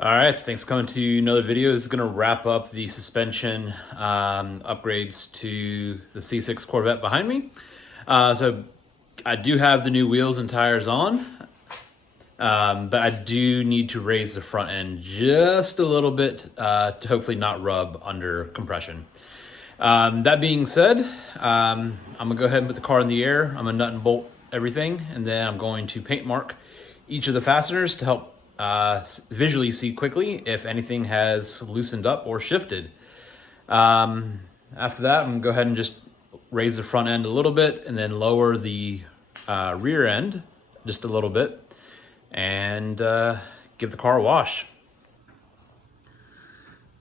All right, so thanks for coming to another video. This is going to wrap up the suspension upgrades to the C6 Corvette behind me. So I do have the new wheels and tires on, but I do need to raise the front end just a little bit to hopefully not rub under compression. That being said, I'm going to go ahead and put the car in the air. I'm going to nut and bolt everything, and then I'm going to paint mark each of the fasteners to help visually see quickly if anything has loosened up or shifted. After that, I'm gonna go ahead and just raise the front end a little bit and then lower the rear end just a little bit and give the car a wash.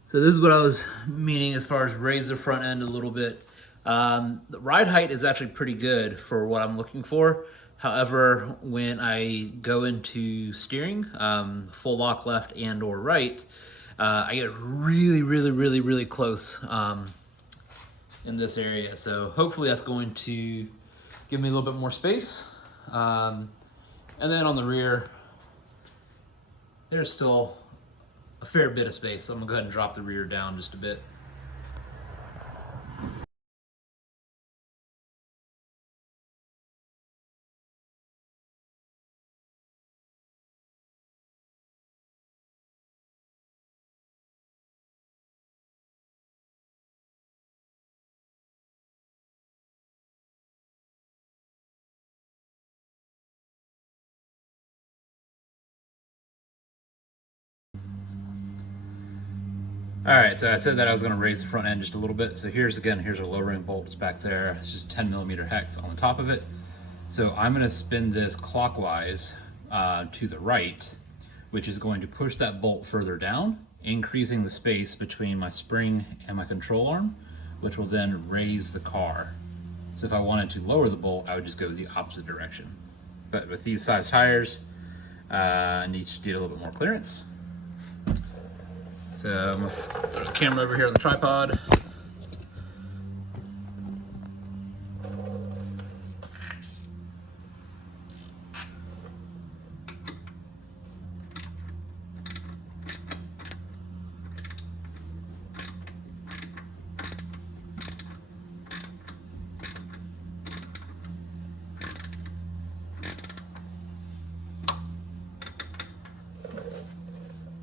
So this is what I was meaning as far as raise the front end a little bit. The ride height is actually pretty good for what I'm looking for. However, when I go into steering, full lock left and or right, I get really close in this area. So hopefully that's going to give me a little bit more space. And then on the rear, there's still a fair bit of space. So I'm gonna go ahead and drop the rear down just a bit. All right, so I said that I was gonna raise the front end just a little bit. So here's a lowering bolt, it's back there. It's just a 10mm hex on the top of it. So I'm gonna spin this clockwise to the right, which is going to push that bolt further down, increasing the space between my spring and my control arm, which will then raise the car. So if I wanted to lower the bolt, I would just go the opposite direction. But with these size tires, I need to get a little bit more clearance. So I'm gonna throw the camera over here on the tripod.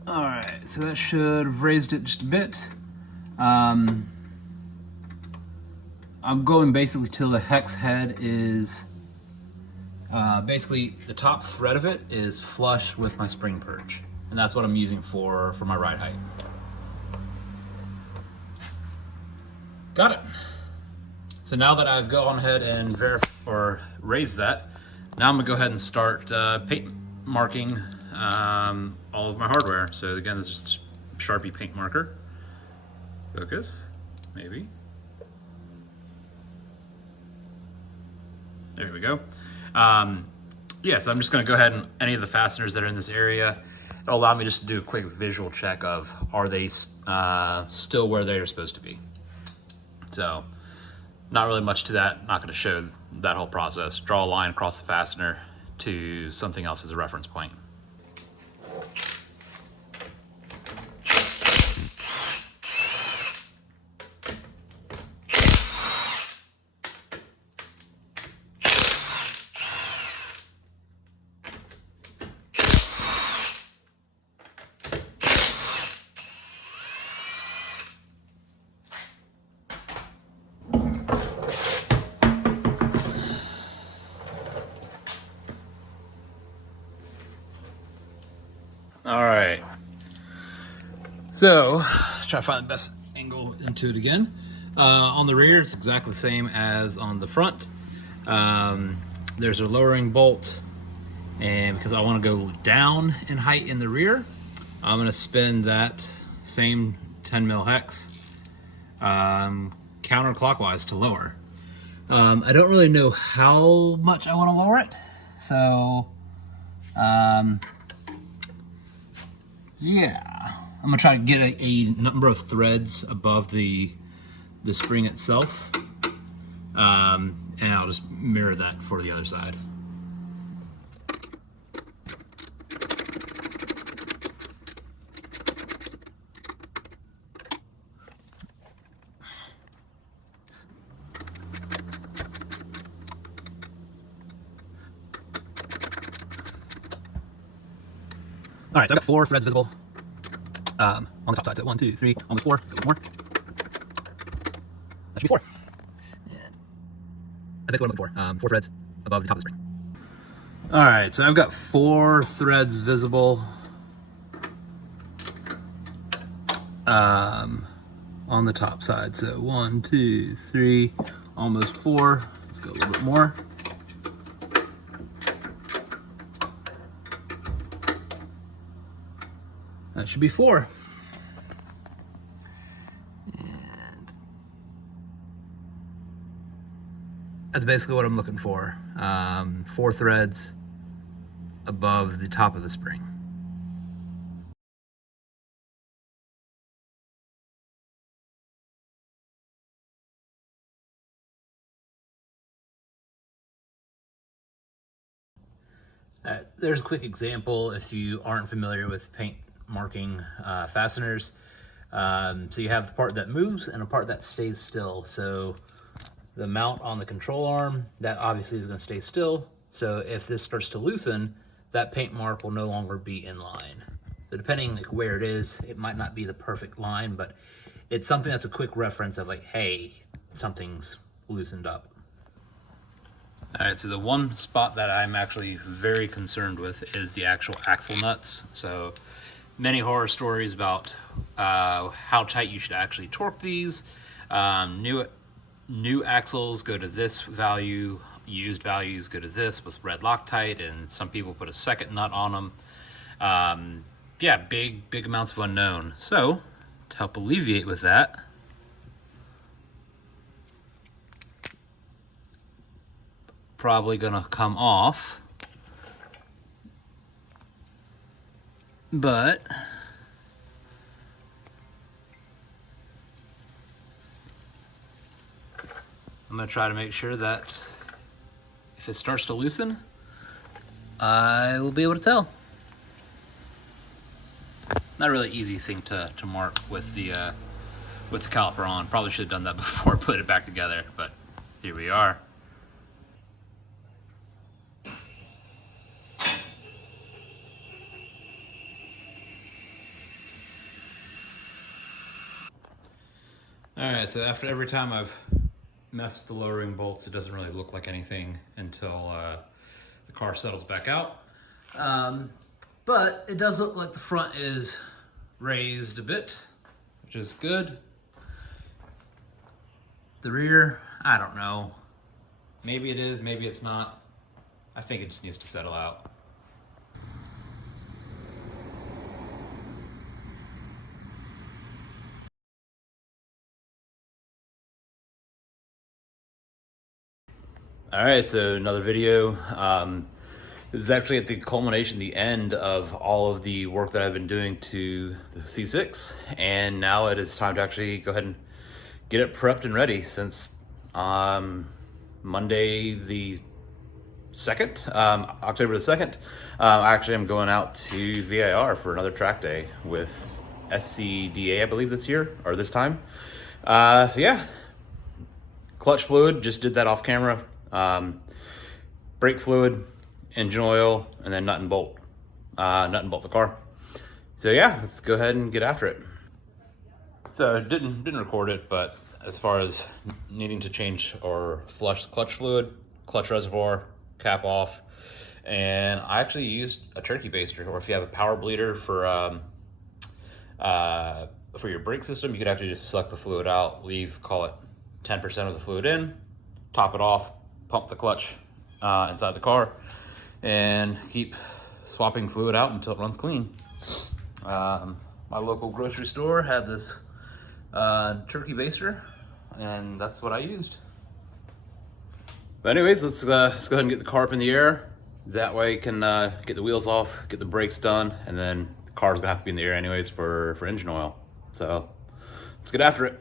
All right, so that should have raised it just a bit. I'm going basically till the hex head is, basically the top thread of it is flush with my spring perch. And that's what I'm using for my ride height. Got it. So now that I've gone ahead and raised that, now I'm gonna go ahead and start paint marking all of my hardware. So again, this is just Sharpie paint marker. Focus, maybe. There we go. Yeah, so I'm just gonna go ahead and any of the fasteners that are in this area, it'll allow me just to do a quick visual check of are they still where they're supposed to be. So not really much to that, not gonna show that whole process. Draw a line across the fastener to something else as a reference point. All right, so try to find the best angle into it again. On the rear, it's exactly the same as on the front. There's a lowering bolt, and because I want to go down in height in the rear, I'm going to spin that same 10mm hex counterclockwise to lower. I don't really know how much I want to lower it, so yeah, I'm gonna try to get a number of threads above the spring itself, and I'll just mirror that for the other side. All right, so I've got 4 threads visible on the top side. So 1, 2, 3, almost 4. Go one more. That should be 4. And that's basically what I'm looking for. 4 threads above the top of the spring. All right, so I've got 4 threads visible on the top side. So 1, 2, 3, almost 4. Let's go a little bit more. That should be 4. And that's basically what I'm looking for. 4 threads above the top of the spring. There's a quick example if you aren't familiar with paint marking fasteners. So you have the part that moves and a part that stays still. So the mount on the control arm, that obviously is going to stay still. So if this starts to loosen, that paint mark will no longer be in line. So depending like where it is, it might not be the perfect line, but it's something that's a quick reference of like, hey, something's loosened up. All right, so the one spot that I'm actually very concerned with is the actual axle nuts. So many horror stories about how tight you should actually torque these. New axles go to this value, used values go to this with red Loctite, and some people put a second nut on them. Yeah, big amounts of unknown. So to help alleviate with that, probably gonna come off, but I'm gonna try to make sure that if it starts to loosen, I will be able to tell. Not a really easy thing to mark with the caliper on. Probably should have done that before I put it back together, but here we are. All right, so after every time I've messed with the lowering bolts, it doesn't really look like anything until the car settles back out. But it does look like the front is raised a bit, which is good. The rear, I don't know. Maybe it is, maybe it's not. I think it just needs to settle out. All right, so another video. This is actually at the culmination, the end of all of the work that I've been doing to the C6, and now it is time to actually go ahead and get it prepped and ready since Monday the 2nd, October the 2nd. Actually, I'm going out to VIR for another track day with SCDA, I believe this year, or this time. So yeah, clutch fluid, just did that off camera. Brake fluid, engine oil, and then nut and bolt the car. So yeah, let's go ahead and get after it. So didn't record it, but as far as needing to change or flush the clutch fluid, clutch reservoir, cap off, and I actually used a turkey baster, or if you have a power bleeder for your brake system, you could actually just suck the fluid out, leave, call it 10% of the fluid in, top it off, pump the clutch inside the car, and keep swapping fluid out until it runs clean. My local grocery store had this turkey baster, and that's what I used. But anyways, let's go ahead and get the car up in the air. That way you can get the wheels off, get the brakes done, and then the car's gonna have to be in the air anyways for engine oil. So let's get after it.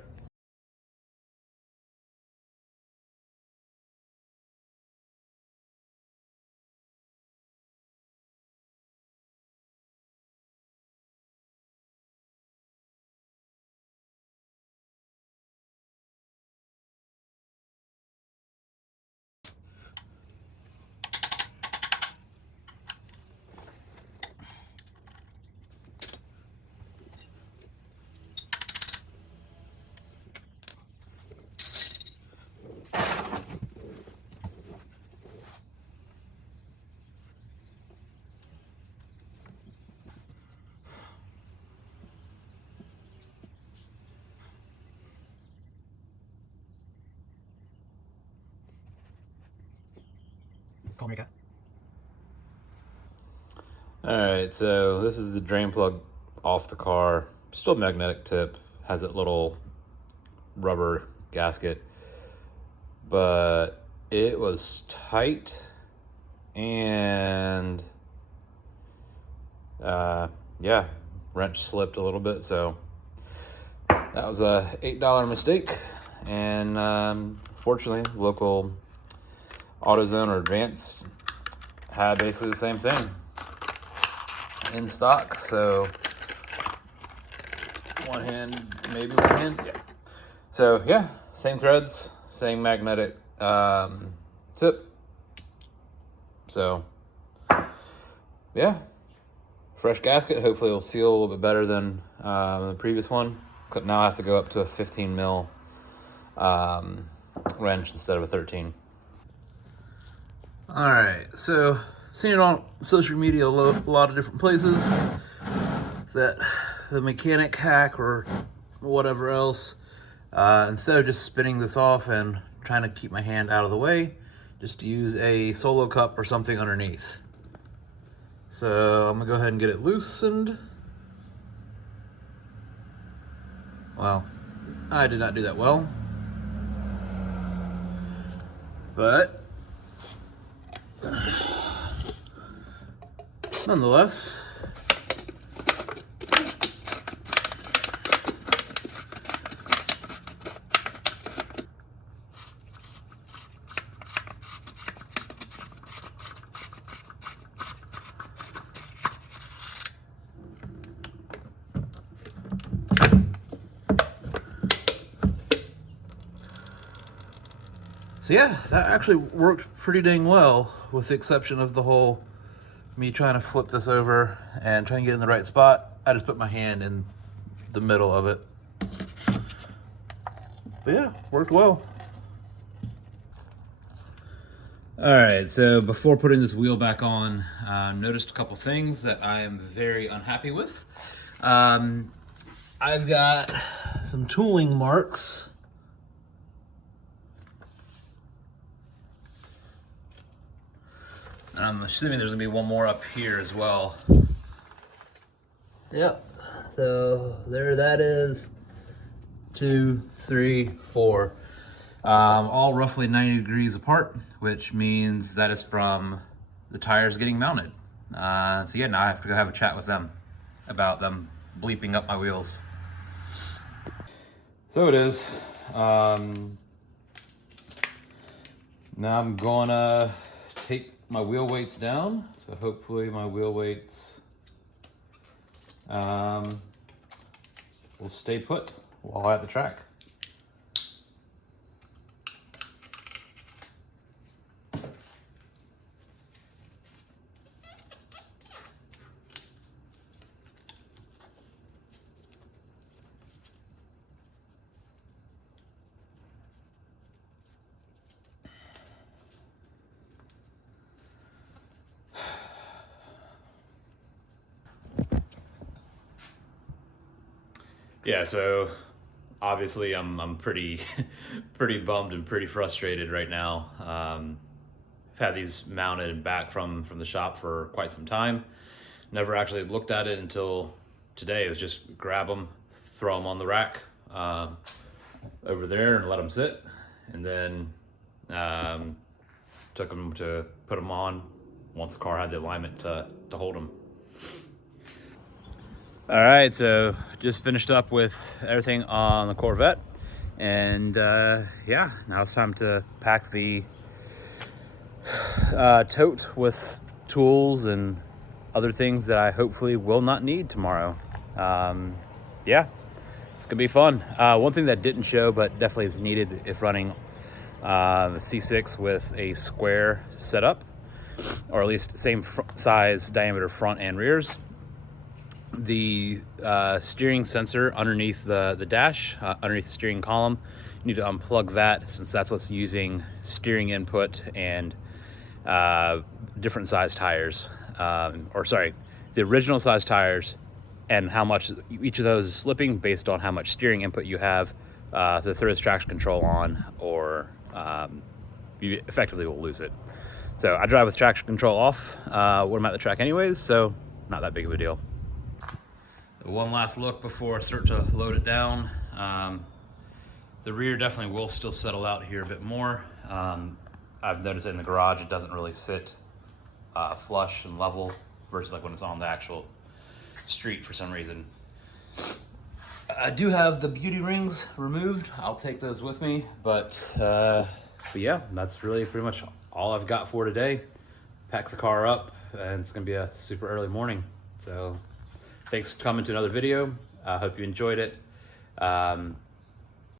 Call me, guy. All right, so this is the drain plug off the car. Still magnetic tip, has that little rubber gasket, but it was tight and yeah, wrench slipped a little bit, so that was a $8 mistake. And fortunately, local AutoZone or Advance had basically the same thing in stock. So one hand, maybe one hand, yeah. So yeah, same threads, same magnetic tip. So yeah, fresh gasket. Hopefully it'll seal a little bit better than the previous one. Except now I have to go up to a 15 mil wrench instead of a 13. All right, so seen it on social media a lot of different places that the mechanic hack or whatever else, instead of just spinning this off and trying to keep my hand out of the way, just use a solo cup or something underneath. So I'm gonna go ahead and get it loosened. Well, I did not do that well, but nonetheless, so yeah, that actually worked pretty dang well, with the exception of the whole me trying to flip this over and trying to get in the right spot. I just put my hand in the middle of it. But yeah, worked well. All right, so before putting this wheel back on, noticed a couple things that I am very unhappy with. I've got some tooling marks. I'm assuming there's gonna be one more up here as well. Yep, so there that is. 2, 3, 4. All roughly 90 degrees apart, which means that is from the tires getting mounted. So yeah, now I have to go have a chat with them about them bleeping up my wheels. So it is. Now I'm gonna take my wheel weights down. So hopefully my wheel weights will stay put while at the track. Yeah, so obviously I'm pretty pretty bummed and pretty frustrated right now. I've had these mounted and back from the shop for quite some time. Never actually looked at it until today. It was just grab them, throw them on the rack over there and let them sit, and then took them to put them on once the car had the alignment to hold them. All right, so just finished up with everything on the Corvette, and yeah, now it's time to pack the tote with tools and other things that I hopefully will not need tomorrow. Yeah, it's gonna be fun. One thing that didn't show, but definitely is needed if running the C6 with a square setup, or at least same size diameter front and rears. The steering sensor underneath the dash, underneath the steering column, you need to unplug that, since that's what's using steering input and different size tires, or sorry, the original size tires, and how much each of those is slipping based on how much steering input you have to throw this traction control on, or you effectively will lose it. So I drive with traction control off when I'm at the track anyways, so not that big of a deal. One last look before I start to load it down. The rear definitely will still settle out here a bit more. I've noticed in the garage it doesn't really sit flush and level versus like when it's on the actual street for some reason. I do have the beauty rings removed. I'll take those with me, but yeah, that's really pretty much all I've got for today. Pack the car up, and it's gonna be a super early morning. So thanks for coming to another video. I hope you enjoyed it.